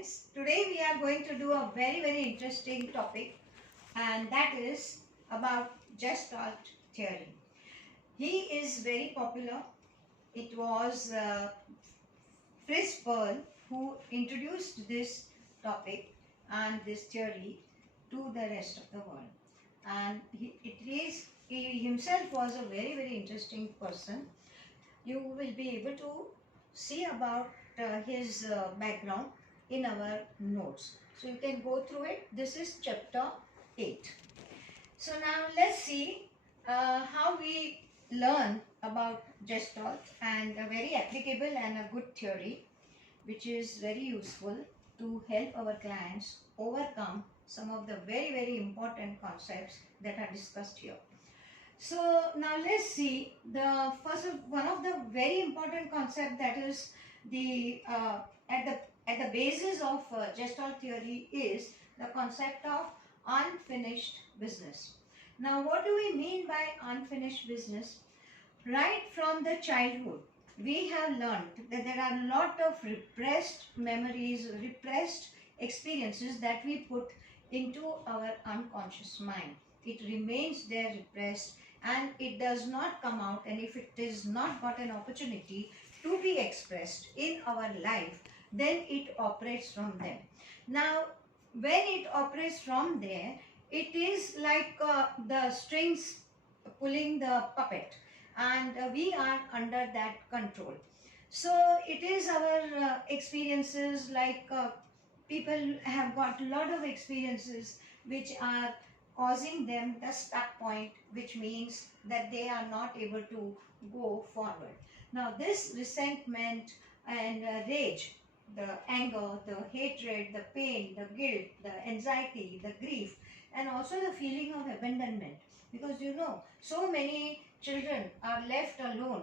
friends. Today we are going to do a very interesting topic, and that is about Gestalt theory. He is very popular. It was Fritz Perl who introduced this topic and this theory to the rest of the world. And he himself was a very interesting person. You will be able to see about his background in our notes. So you can go through it. This is chapter 8. So now let's see how we learn about Gestalt, and a very applicable and a good theory which is very useful to help our clients overcome some of the very important concepts that are discussed here. So now let's see one of the very important concept that is the at the basis of Gestalt theory is the concept of unfinished business. Now what do we mean by unfinished business? Right from the childhood, we have learned that there are a lot of repressed memories, repressed experiences that we put into our unconscious mind. It remains there repressed and it does not come out, and if it is not got an opportunity to be expressed in our life, then it operates from them. Now when it operates from there, it is like the strings pulling the puppet, and we are under that control. So it is our experiences, like people have got a lot of experiences which are causing them the stuck point, which means that they are not able to go forward. Now this resentment and rage, the anger, the hatred, the pain, the guilt, the anxiety, the grief, and also the feeling of abandonment, because you know so many children are left alone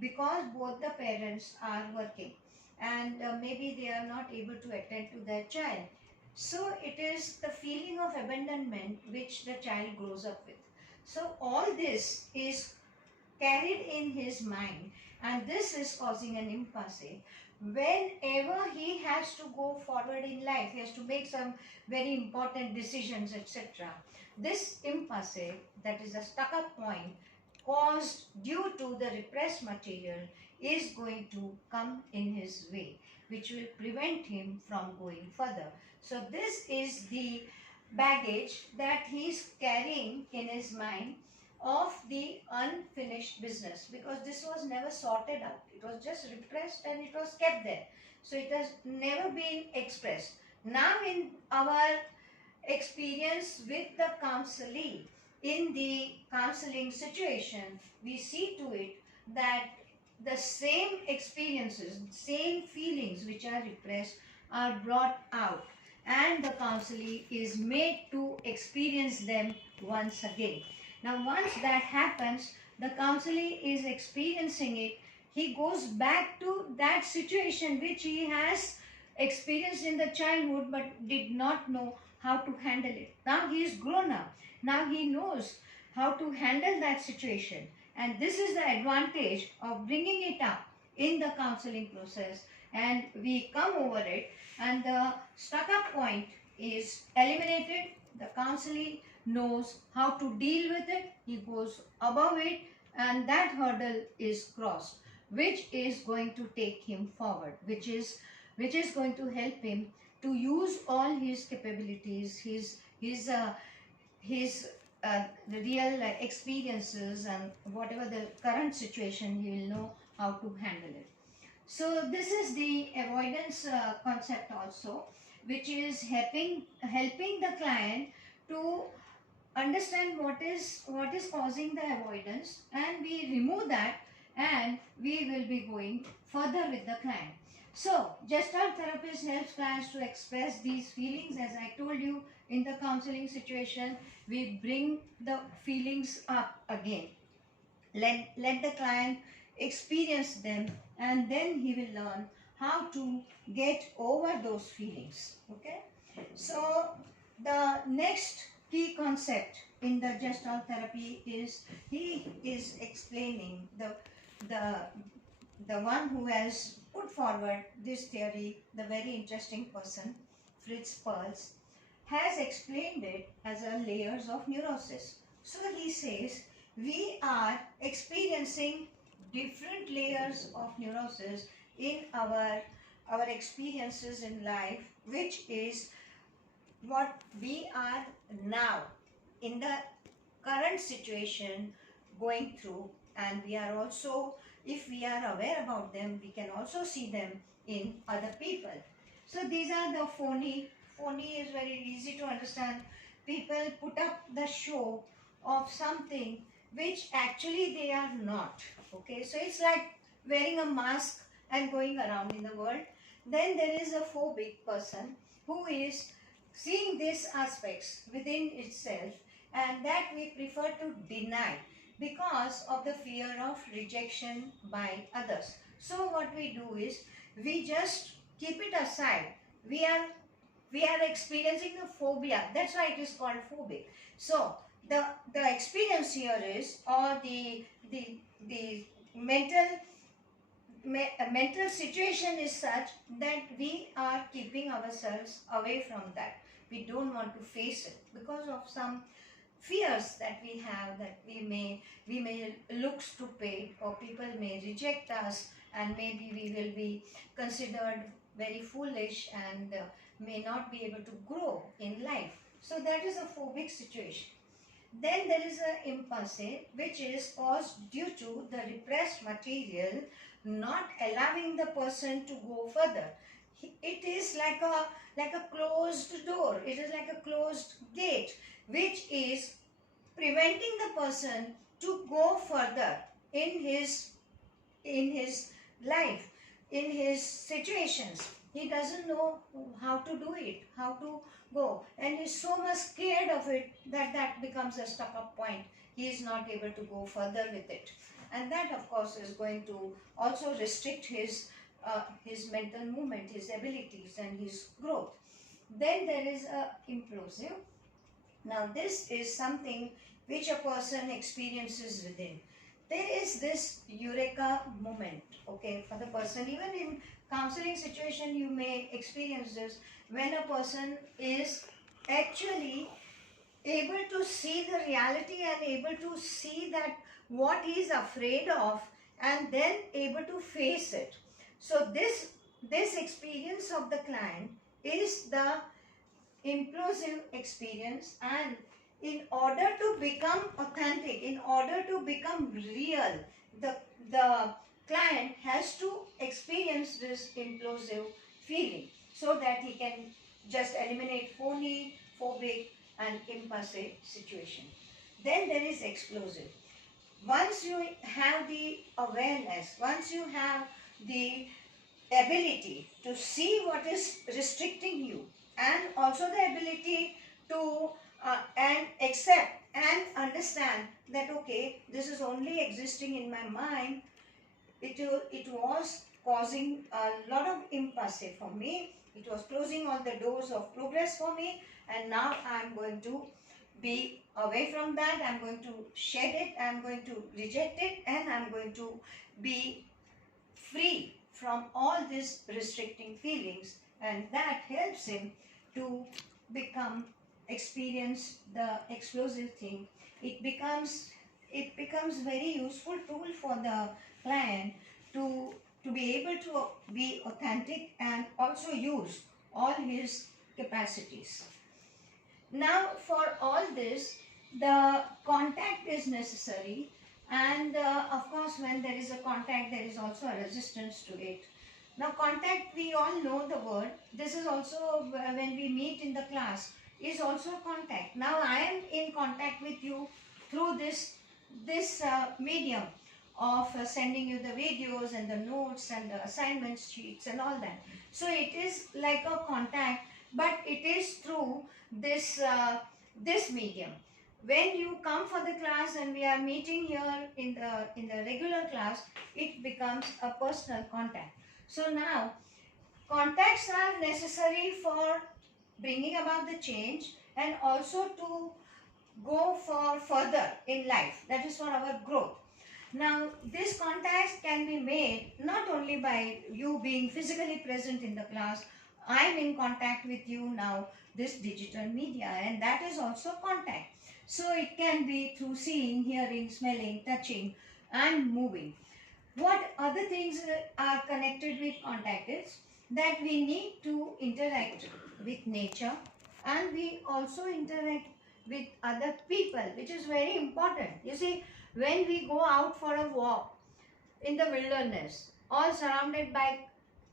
because both the parents are working, and maybe they are not able to attend to their child. So it is the feeling of abandonment which the child grows up with. So all this is carried in his mind, and this is causing an impasse. Whenever he has to go forward in life, he has to make some very important decisions, etc. This impasse, that is a stuck up point caused due to the repressed material, is going to come in his way, which will prevent him from going further. So this is the baggage that he is carrying in his mind of the unfinished business, because this was never sorted out. It was just repressed and it was kept there. So it has never been expressed. Now in our experience with the counselee, in the counseling situation, we see to it that the same experiences, same feelings which are repressed are brought out, and the counselee is made to experience them once again. Now once that happens, the counselee is experiencing it. He goes back to that situation which he has experienced in the childhood but did not know how to handle it. Now he is grown up. Now he knows how to handle that situation, and this is the advantage of bringing it up in the counseling process, and we come over it, and the stuck up point is eliminated. The counselee knows how to deal with it. He goes above it, and that hurdle is crossed, which is going to take him forward, which is going to help him to use all his capabilities, the real experiences, and whatever the current situation, he will know how to handle it. So this is the avoidance concept also, which is helping the client to understand what is causing the avoidance, and we remove that, and we will be going further with the client. So Gestalt therapist helps clients to express these feelings. As I told you, in the counseling situation, we bring the feelings up again. Let the client experience them, and then he will learn how to get over those feelings. Okay. So the next key concept in the Gestalt therapy is, he is explaining the one who has put forward this theory, the very interesting person, Fritz Perls, has explained it as a layers of neurosis. So he says we are experiencing different layers of neurosis in our experiences in life, which is what we are now in the current situation going through, and we are also, if we are aware about them, we can also see them in other people. So these are the phony is very easy to understand. People put up the show of something which actually they are not. Okay, so it's like wearing a mask and going around in the world. Then there is a phobic person who is seeing these aspects within itself, and that we prefer to deny because of the fear of rejection by others. So what we do is we just keep it aside. We are experiencing the phobia. That's why it is called phobic. So the experience here is, or the mental situation is such that we are keeping ourselves away from that. We don't want to face it because of some fears that we have, that we may look stupid, or people may reject us, and maybe we will be considered very foolish and may not be able to grow in life. So that is a phobic situation. Then there is a impulsive, which is caused due to the repressed material not allowing the person to go further. It is like a closed door. It is like a closed gate, which is preventing the person to go further in his life, in his situations. He doesn't know how to do it, how to go, and he's so much scared of it that that becomes a stuck-up point. He is not able to go further with it, and that of course is going to also restrict his mental movement, his abilities, and his growth. Then there is a implosive. Now this is something which a person experiences within. There is this eureka moment, okay, for the person. Even in counseling situation you may experience this, when a person is actually able to see the reality and able to see that what he is afraid of, and then able to face it. So this experience of the client is the implosive experience, and in order to become authentic, in order to become real, the client has to experience this implosive feeling so that he can just eliminate phony, phobic, and impulsive situation. Then there is explosive. Once you have the awareness, once you have the ability to see what is restricting you, and also the ability to and accept and understand that okay, this is only existing in my mind, it was causing a lot of impulsive for me, it was closing all the doors of progress for me, and now I'm going to be away from that, I'm going to shed it, I'm going to reject it, and I'm going to be free from all these restricting feelings, and that helps him to experience the explosive thing. It becomes very useful tool for the client to be able to be authentic and also use all his capacities. Now for all this, the contact is necessary, and of course when there is a contact there is also a resistance to it. Now contact, we all know the word. This is also when we meet in the class is also contact. Now I am in contact with you through this medium of sending you the videos and the notes and the assignment sheets and all that. So it is like a contact, but it is through this this medium. When you come for the class and we are meeting here in the regular class, it becomes a personal contact. So now contacts are necessary for bringing about the change and also to go for further in life. That is for our growth. Now, this contact can be made not only by you being physically present in the class. I'm in contact with you now, this digital media, and that is also contact. So it can be through seeing, hearing, smelling, touching, and moving. What other things are connected with contact is that we need to interact with nature, and we also interact with other people, which is very important. You see, when we go out for a walk in the wilderness, all surrounded by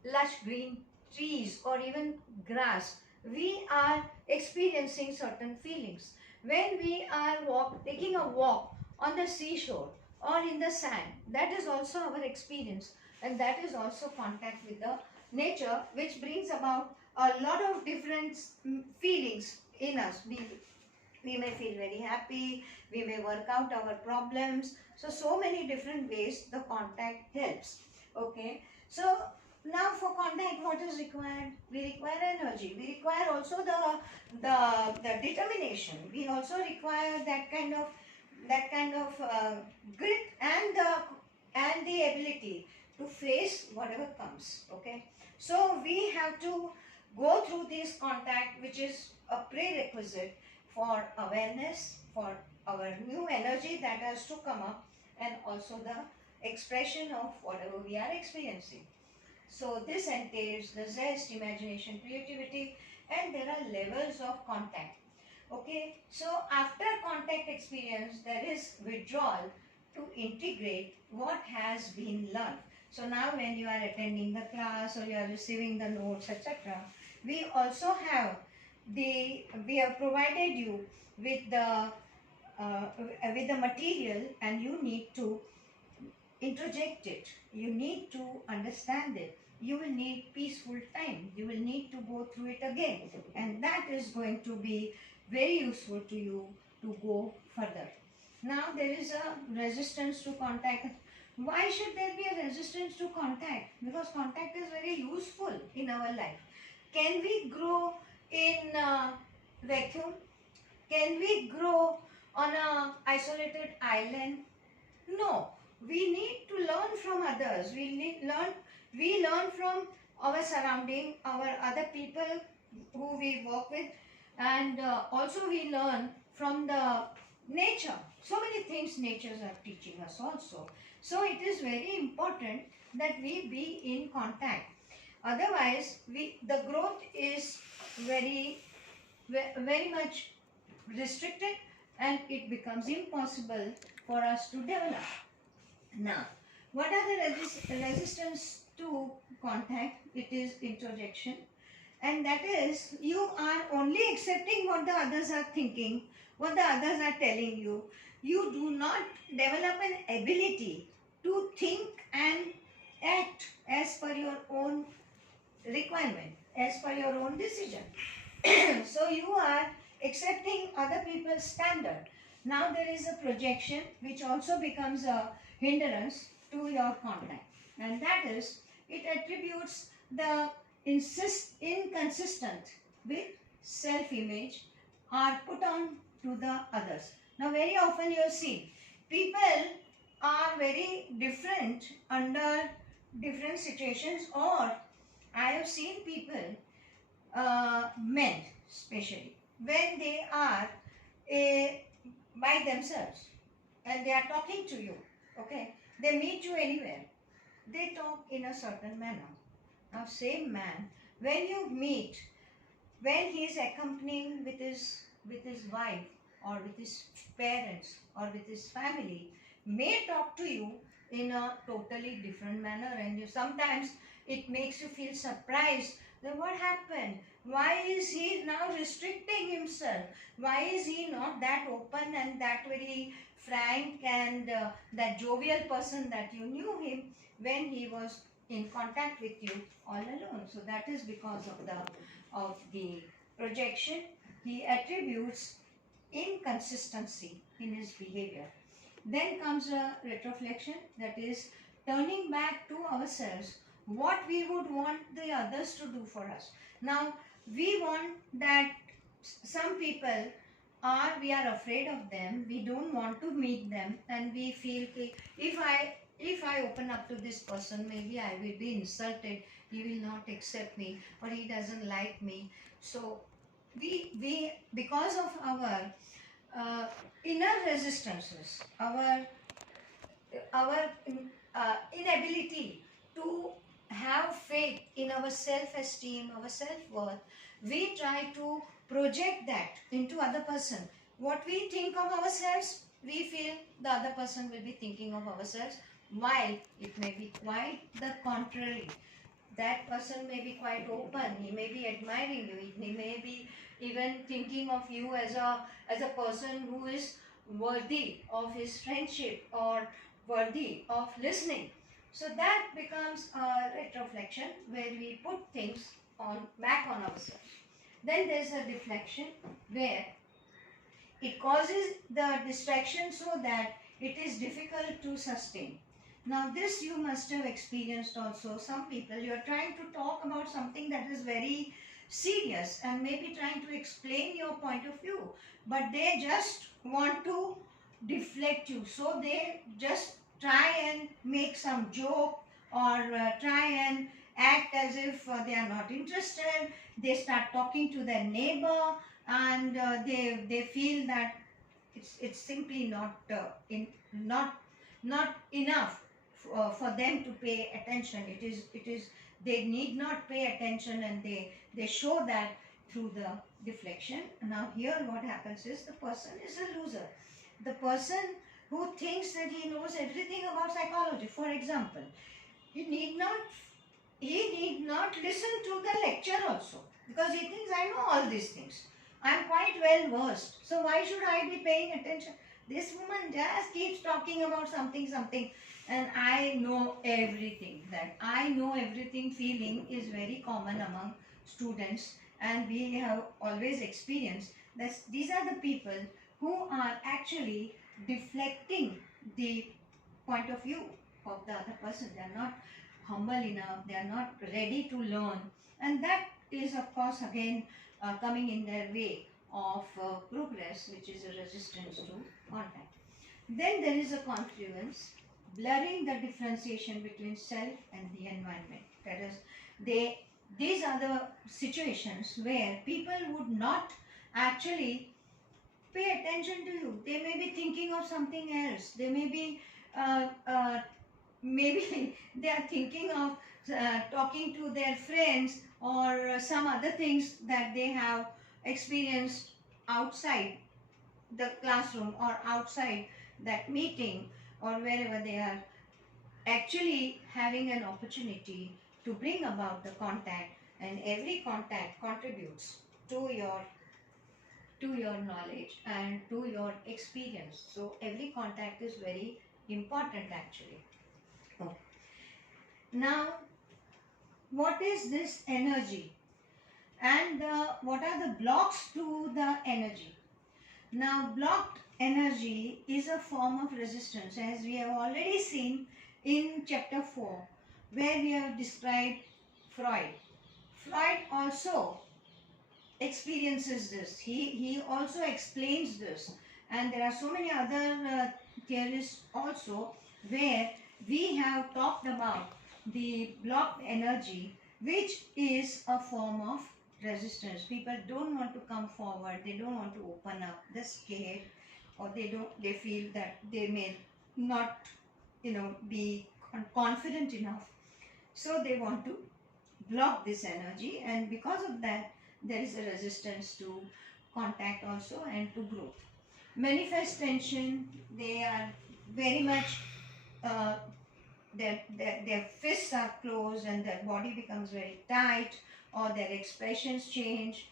lush green trees or even grass, we are experiencing certain feelings. When we are taking a walk on the seashore or in the sand, that is also our experience, and that is also contact with the nature, which brings about a lot of different feelings in us. We may feel very happy, we may work out our problems. So many different ways the contact helps. Okay, so now for contact, what is required? We require energy. We require also the determination. We also require that kind of grit and the ability to face whatever comes. Okay, so we have to go through this contact, which is a prerequisite for awareness, for our new energy that has to come up, and also the expression of whatever we are experiencing. So this entails the zest, imagination, creativity, and there are levels of contact. Okay, so after contact experience, there is withdrawal to integrate what has been learned. So now when you are attending the class or you are receiving the notes, etc., we also have we have provided you with the material, and you need to introject it. You need to understand it. You will need peaceful time. You will need to go through it again, and that is going to be very useful to you to go further. Now there is a resistance to contact. Why should there be a resistance to contact? Because contact is very useful in our life. Can we grow in a vacuum? Can we grow on an isolated island? No. We need to learn from others. We learn from our surrounding, our other people who we work with, and also we learn from the nature. So many things natures are teaching us also. So it is very important that we be in contact. Otherwise, the growth is very much restricted, and it becomes impossible for us to develop. Now, what are the resistance to contact? It is introjection, and that is you are only accepting what the others are thinking, what the others are telling you. You do not develop an ability to think and act as per your own requirement, as per your own decision. So you are accepting other people's standard. Now there is a projection which also becomes a hindrance to your contact, and that is it attributes the inconsistent with self-image are put on to the others. Now very often you see people are very different under different situations, or I have seen people, men especially, when they are by themselves and they are talking to you, okay, they meet you anywhere, they talk in a certain manner. Now same man, when you meet, when he is accompanying with his wife or with his parents or with his family, may talk to you in a totally different manner, and sometimes it makes you feel surprised that what happened? Why is he now restricting himself? Why is he not that open and that very frank and that jovial person that you knew him when he was in contact with you all alone? So that is because of the projection. He attributes inconsistency in his behavior. Then comes a retroflexion, that is turning back to ourselves what we would want the others to do for us. Now we want that some people or we are afraid of them, we don't want to meet them, and we feel if I open up to this person, maybe I will be insulted, he will not accept me, or he doesn't like me. So we because of our uh, inner resistances, our inability to have faith in our self-esteem, our self-worth, we try to project that into other person. What we think of ourselves, we feel the other person will be thinking of ourselves, while it may be quite the contrary. That person may be quite open, he may be admiring you, he may be even thinking of you as a person who is worthy of his friendship or worthy of listening. So that becomes a retroflexion where we put things on back on ourselves. Then there's a deflection where it causes the distraction so that it is difficult to sustain. Now this you must have experienced also. Some people, you are trying to talk about something that is very serious and maybe trying to explain your point of view, but they just want to deflect you. So they just try and make some joke, or try and act as if they are not interested. They start talking to their neighbor, and they feel that it's simply not enough for them to pay attention. It is they need not pay attention, and they show that through the deflection. Now here what happens is the person is a loser. The person who thinks that he knows everything about psychology, for example, he need not listen to the lecture also, because he thinks I know all these things. I am quite well versed. So why should I be paying attention? This woman just keeps talking about something, and I know everything. That I know everything feeling is very common among students, and we have always experienced that these are the people who are actually deflecting the point of view of the other person. They are not humble enough, they are not ready to learn, and that is of course again coming in their way of progress, which is a resistance to contact. Then there is a confluence, blurring the differentiation between self and the environment. That is, these are the situations where people would not actually pay attention to you. They may be thinking of something else. They may be maybe they are thinking of talking to their friends, or some other things that they have experienced outside the classroom or outside that meeting, or wherever they are actually having an opportunity to bring about the contact, and every contact contributes to your knowledge and to your experience. So every contact is very important actually. Okay. Now, what is this energy, and what are the blocks to the energy? Now, blocked energy is a form of resistance, as we have already seen in chapter 4, where we have described Freud. Freud also experiences this. He also explains this, and there are so many other theorists also, where we have talked about the blocked energy, which is a form of resistance. People don't want to come forward, they don't want to open up, they're scared, or they feel that they may not be confident enough, so they want to block this energy, and because of that there is a resistance to contact also, and to growth. Manifest tension, they are very much uh, their fists are closed and their body becomes very tight, or their expressions change.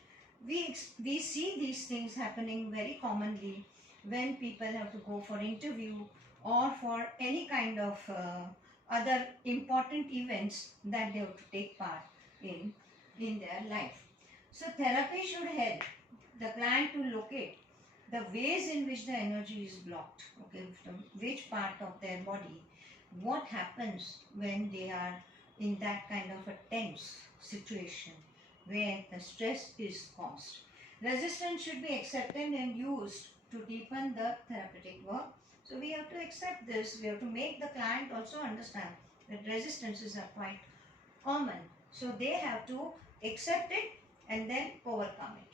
We see these things happening very commonly when people have to go for interview, or for any kind of other important events that they have to take part in their life. So therapy should help the client to locate the ways in which the energy is blocked, okay, from which part of their body, what happens when they are in that kind of a tense situation where the stress is caused. Resistance should be accepted and used to deepen the therapeutic work. So we have to accept this. We have to make the client also understand that resistances are quite common. So they have to accept it and then overcome it.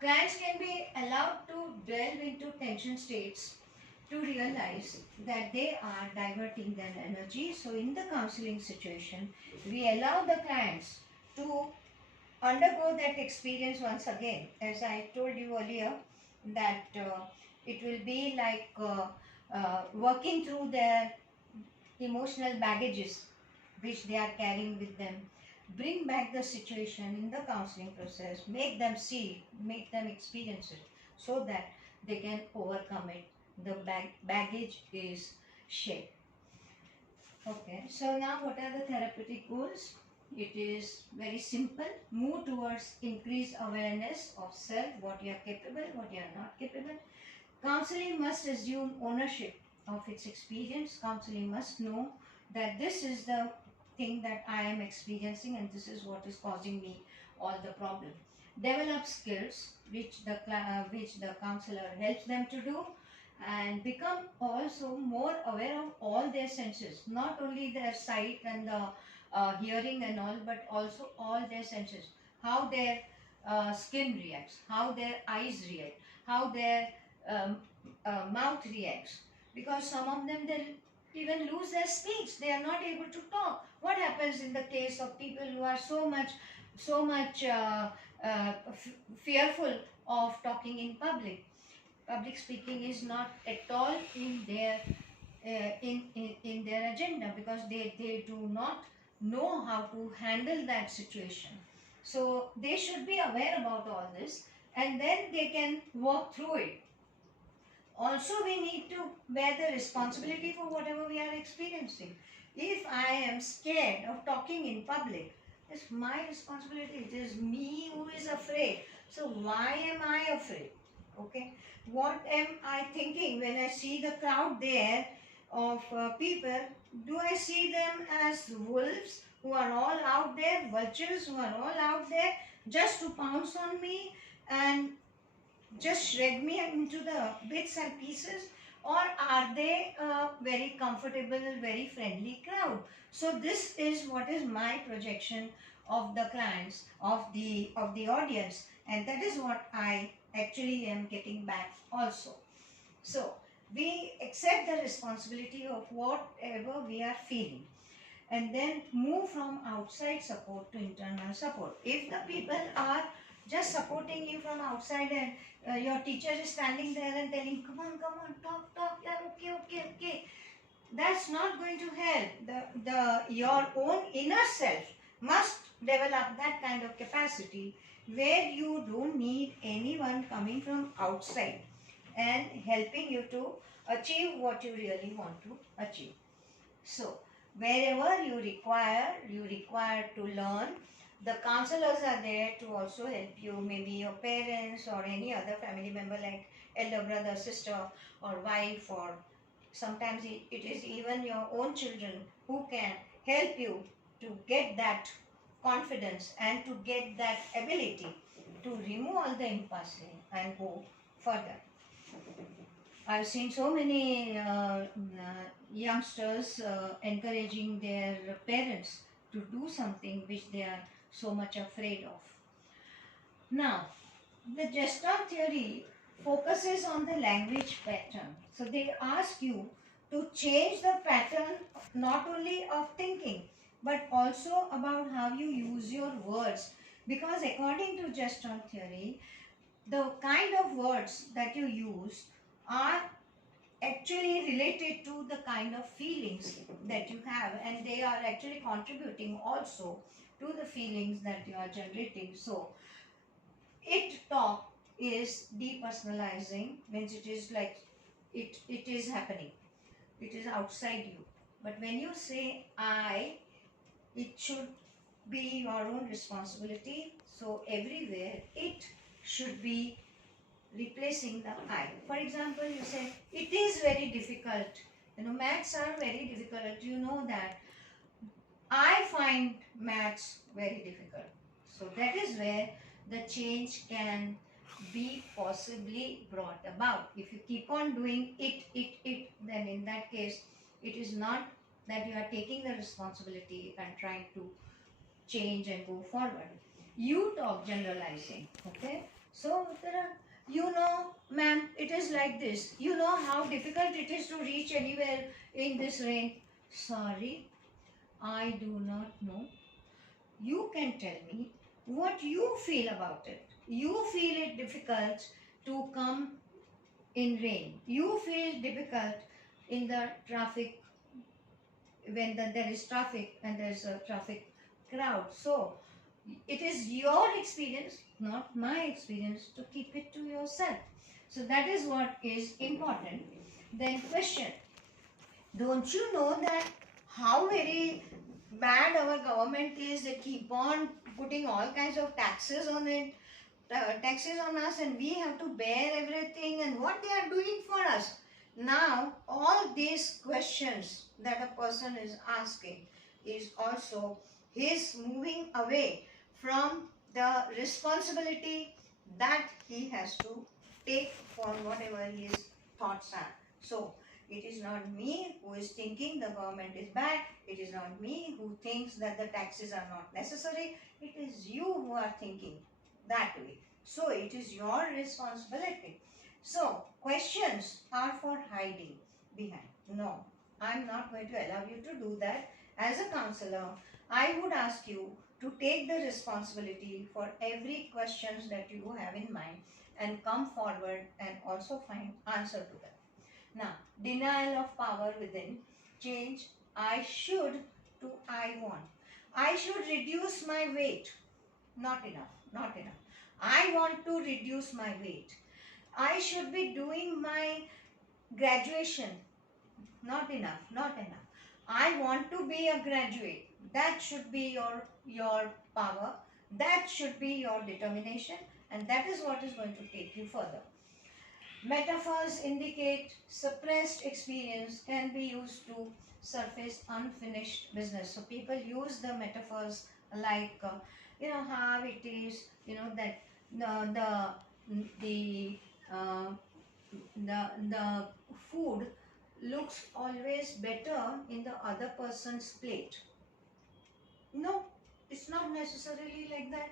Clients can be allowed to delve into tension states to realize that they are diverting their energy. So in the counseling situation, we allow the clients to undergo that experience once again. As I told you earlier, that it will be like working through their emotional baggages which they are carrying with them. Bring back the situation in the counseling process, make them see, make them experience it so that they can overcome it. The baggage is shared. Okay, so now what are the therapeutic goals? It is very simple. Move towards increased awareness of self, what you are capable, what you are not capable. Counseling must assume ownership of its experience. Counseling must know that this is the thing that I am experiencing and this is what is causing me all the problem. Develop skills which the counselor helps them to do, and become also more aware of all their senses, not only their sight and the hearing and all, but also all their senses. How their skin reacts, how their eyes react, how their um, mouth reacts, because some of them they even lose their speech. They are not able to talk. What happens in the case of people who are so much fearful of talking in public? Public speaking is not at all in their in their agenda, because they do not know how to handle that situation. So they should be aware about all this and then they can work through it. Also, we need to bear the responsibility for whatever we are experiencing. If I am scared of talking in public, it's my responsibility. It is me who is afraid. So why am I afraid? Okay. What am I thinking when I see the crowd there of people? Do I see them as wolves who are all out there, vultures who are all out there just to pounce on me and just shred me into the bits and pieces? Or are they a very comfortable, very friendly crowd? So this is what is my projection of the clients, of the audience, and that is what I actually am getting back also. So we accept the responsibility of whatever we are feeling and then move from outside support to internal support. If the people are just supporting you from outside and your teacher is standing there and telling, come on, talk, yeah, okay, that's not going to help. Your own inner self must develop that kind of capacity where you don't need anyone coming from outside and helping you to achieve what you really want to achieve. So wherever you require to learn, the counselors are there to also help you, maybe your parents or any other family member like elder brother, sister or wife, or sometimes it is even your own children who can help you to get that confidence and to get that ability to remove all the impulsing and go further. I've seen so many youngsters encouraging their parents to do something which they are so much afraid of. Now, the Gestalt theory focuses on the language pattern. So they ask you to change the pattern not only of thinking but also about how you use your words. Because according to Gestalt theory, the kind of words that you use are actually related to the kind of feelings that you have, and they are actually contributing also to the feelings that you are generating. So it talk is depersonalizing, means it is like it is happening, it is outside you. But when you say I, it should be your own responsibility. So everywhere it should be replacing the I. For example, you say it is very difficult. Maths are very difficult. You know that. I find maths very difficult. So that is where the change can be possibly brought about. If you keep on doing it, then in that case, it is not that you are taking the responsibility and trying to change and go forward. You talk generalizing, okay? So there are, ma'am, it is like this. You know how difficult it is to reach anywhere in this rain. Sorry, I do not know. You can tell me what you feel about it. You feel it difficult to come in rain. You feel difficult in the traffic when there is traffic and there is a traffic crowd. So it is your experience, not my experience, to keep it to yourself. So that is what is important. Then question, don't you know that how very bad our government is? They keep on putting all kinds of taxes on it, taxes on us, and we have to bear everything, and what they are doing for us. Now all these questions that a person is asking is also his moving away from the responsibility that he has to take for whatever his thoughts are. So it is not me who is thinking the government is bad. It is not me who thinks that the taxes are not necessary. It is you who are thinking that way. So it is your responsibility. So questions are for hiding behind. No, I am not going to allow you to do that. As a counselor, I would ask you to take the responsibility for every questions that you have in mind and come forward and also find answer to them. Now, denial of power within, change I should to I want. I should reduce my weight. Not enough, not enough. I want to reduce my weight. I should be doing my graduation. Not enough, not enough. I want to be a graduate. That should be your power. That should be your determination, and that is what is going to take you further. Metaphors indicate suppressed experience can be used to surface unfinished business. So people use the metaphors like, how it is, that the uh, the food looks always better in the other person's plate. No, it's not necessarily like that.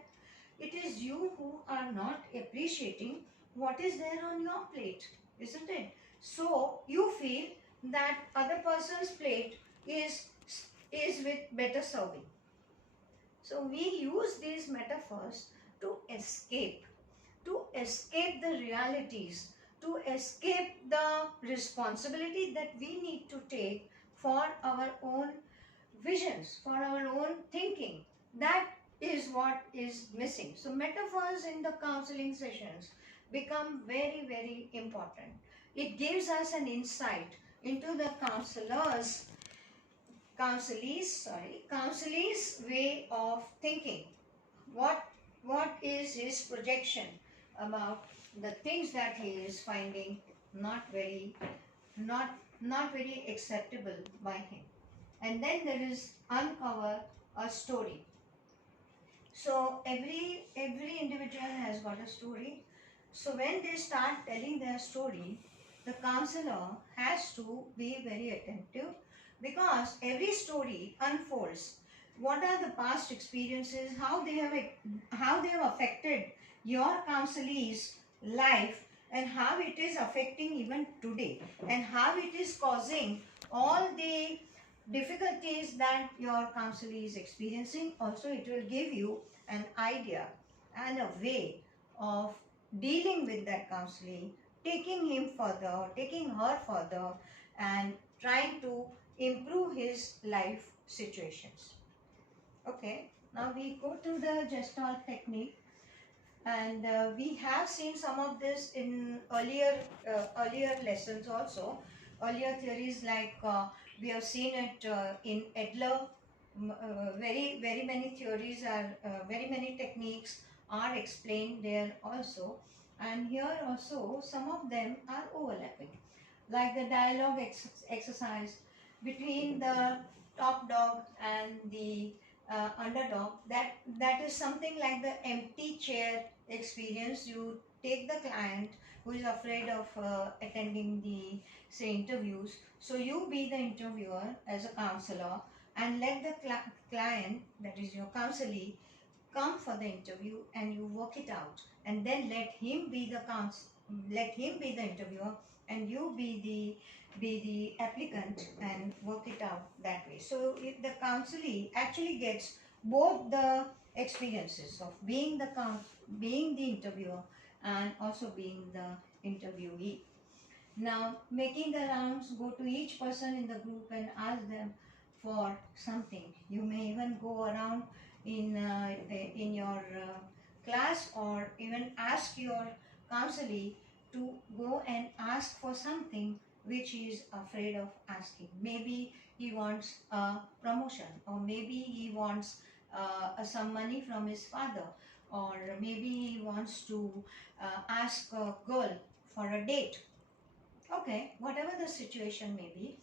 It is you who are not appreciating what is there on your plate, isn't it? So you feel that other person's plate is with better serving. So we use these metaphors to escape the realities, to escape the responsibility that we need to take for our own visions, for our own thinking. That is what is missing. So metaphors in the counseling sessions become very, very important. It gives us an insight into the counselee's way of thinking. What is his projection about the things that he is finding not very acceptable by him. And then there is uncover a story. So every individual has got a story. So when they start telling their story, the counselor has to be very attentive, because every story unfolds what are the past experiences, how they have affected your counselee's life, and how it is affecting even today, and how it is causing all the difficulties that your counselee is experiencing. Also, it will give you an idea and a way of dealing with that counselee, taking him further, taking her further, and trying to improve his life situations. Okay, now we go to the Gestalt technique, and we have seen some of this in earlier lessons also. Earlier theories, like we have seen it in Adler. Very many theories are, very many techniques are explained there also, and here also some of them are overlapping, like the dialogue exercise between the top dog and the underdog. That is something like the empty chair experience. You take the client who is afraid of attending the, say, interviews. So you be the interviewer as a counselor, and let the client, that is your counselee, come for the interview, and you work it out, and then let him be the interviewer, and you be the applicant, and work it out that way. So if the counselee actually gets both the experiences of being the interviewer and also being the interviewee. Now, making the rounds, go to each person in the group and ask them for something. You may even go around in your class, or even ask your counselee to go and ask for something which he is afraid of asking. Maybe he wants a promotion, or maybe he wants some money from his father, or maybe he wants to ask a girl for a date. Okay, whatever the situation may be,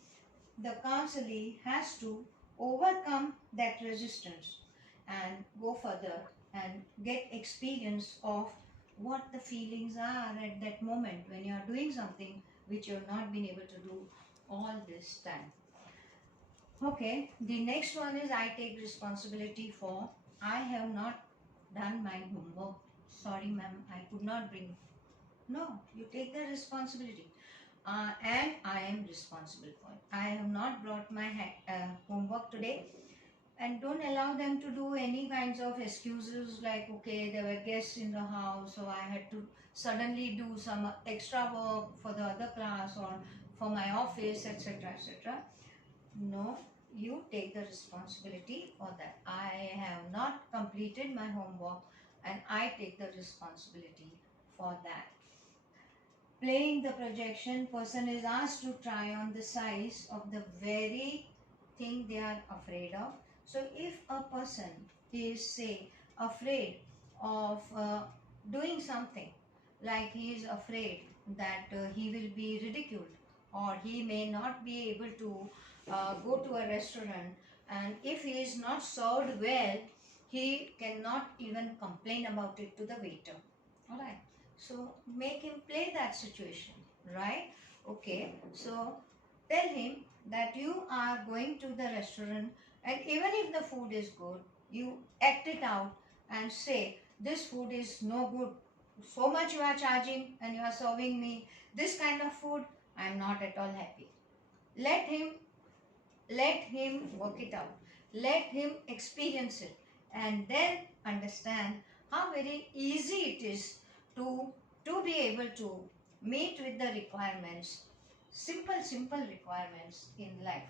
the counselee has to overcome that resistance and go further and get experience of what the feelings are at that moment when you are doing something which you have not been able to do all this time. Okay, the next one is I take responsibility for. I have not done my homework. Sorry, ma'am, I could not bring. No, you take the responsibility. And I am responsible for it. I have not brought my homework today, and don't allow them to do any kinds of excuses like, okay, there were guests in the house, so I had to suddenly do some extra work for the other class or for my office, etc., etc. No, you take the responsibility for that. I have not completed my homework, and I take the responsibility for that. Playing the projection, person is asked to try on the size of the very thing they are afraid of. So if a person is, say, afraid of doing something, like he is afraid that he will be ridiculed, or he may not be able to go to a restaurant, and if he is not served well, he cannot even complain about it to the waiter. All right. So make him play that situation, right? Okay, so tell him that you are going to the restaurant, and even if the food is good, you act it out and say, this food is no good. So much you are charging and you are serving me this kind of food, I am not at all happy. Let him work it out. Let him experience it, and then understand how very easy it is to be able to meet with the requirements, simple requirements in life.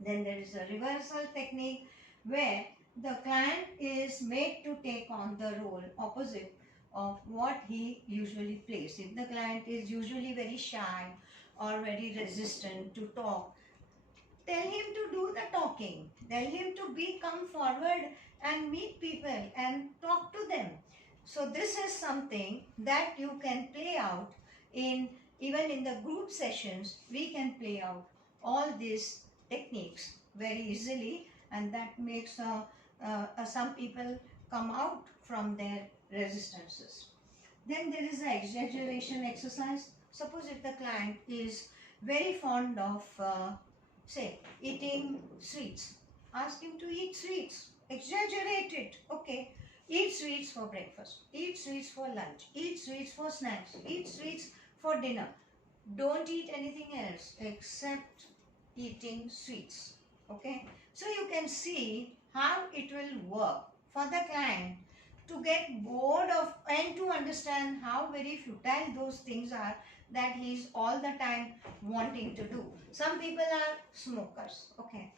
Then there is a reversal technique, where the client is made to take on the role opposite of what he usually plays. If the client is usually very shy or very resistant to talk, tell him to do the talking. Tell him to come forward and meet people and talk to them. So this is something that you can play out even in the group sessions. We can play out all these techniques very easily, and that makes some people come out from their resistances. Then there is an exaggeration exercise. Suppose if the client is very fond of say, eating sweets, ask him to eat sweets. Exaggerate it. Okay, eat sweets for breakfast, eat sweets for lunch, eat sweets for snacks, eat sweets for dinner. Don't eat anything else except eating sweets. Okay, so you can see how it will work for the client to get bored of and to understand how very futile those things are that he is all the time wanting to do. Some people are smokers. Okay,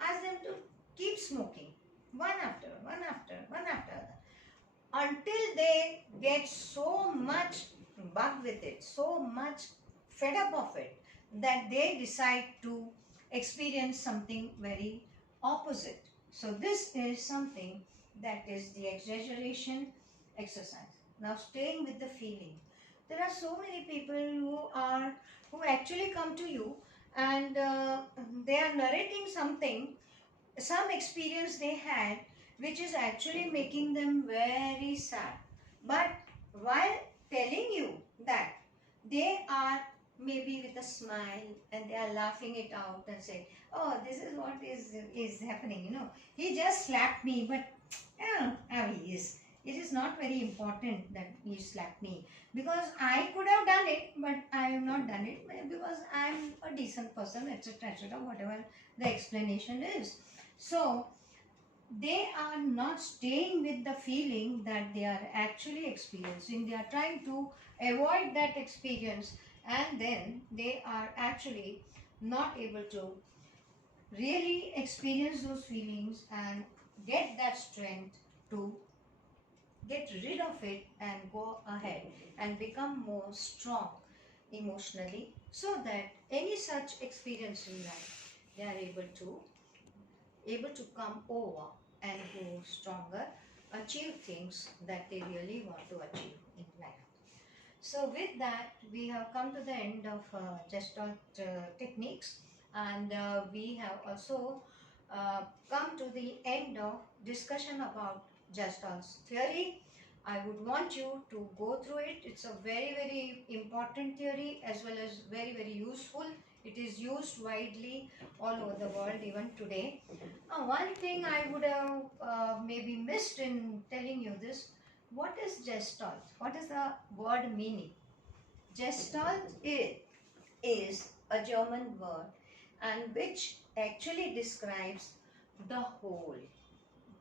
ask them to keep smoking one after other, until they get so much bugged with it, so much fed up of it, that they decide to experience something very opposite. So this is something that is the exaggeration exercise. Now, staying with the feeling, there are so many people who actually come to you, and they are narrating some experience they had, which is actually making them very sad. But while telling you that, they are maybe with a smile and they are laughing it out and say, oh, this is what is happening, he just slapped me, but how he is. It is not very important that he slapped me, because I could have done it, but I have not done it because I am a decent person, etc., etc., whatever the explanation is. So they are not staying with the feeling that they are actually experiencing. They are trying to avoid that experience, and then they are actually not able to really experience those feelings and get that strength to get rid of it and go ahead and become more strong emotionally, so that any such experience in life they are able to come over and go stronger, achieve things that they really want to achieve in life. So with that, we have come to the end of Gestalt techniques, and we have also come to the end of discussion about Gestalt's theory. I would want you to go through it. It's a very, very important theory, as well as very, very useful. It is used widely all over the world even today. One thing I would have maybe missed in telling you this: what is Gestalt? What is the word meaning? Gestalt is a German word, and which actually describes the whole.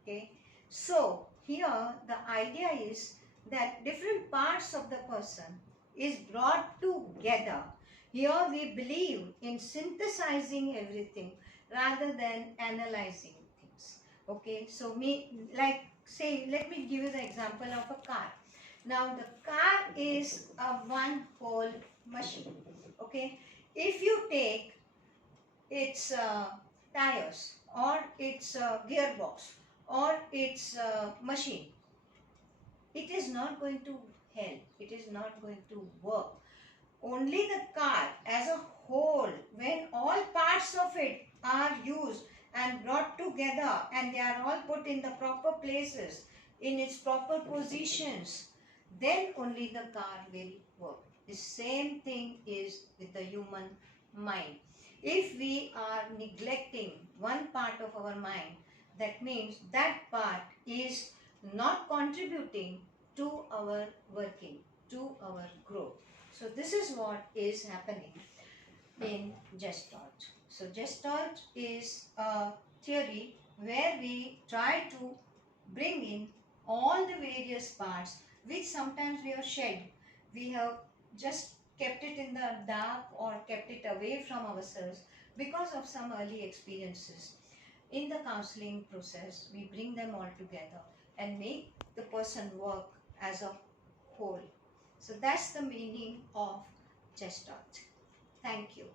Okay, so here the idea is that different parts of the person is brought together. Here we believe in synthesizing everything rather than analyzing things. Okay, so let me give you the example of a car. Now the car is a one whole machine. Okay, if you take its tires, or its gearbox, or its machine, it is not going to help, it is not going to work. Only the car as a whole, when all parts of it are used and brought together and they are all put in the proper places, in its proper positions, then only the car will work. The same thing is with the human mind. If we are neglecting one part of our mind, that means that part is not contributing to our working, to our growth. So this is what is happening in Gestalt. So Gestalt is a theory where we try to bring in all the various parts which sometimes we have shed. We have just kept it in the dark or kept it away from ourselves because of some early experiences. In the counseling process, we bring them all together and make the person work as a whole. So that's the meaning of Gestalt. Thank you.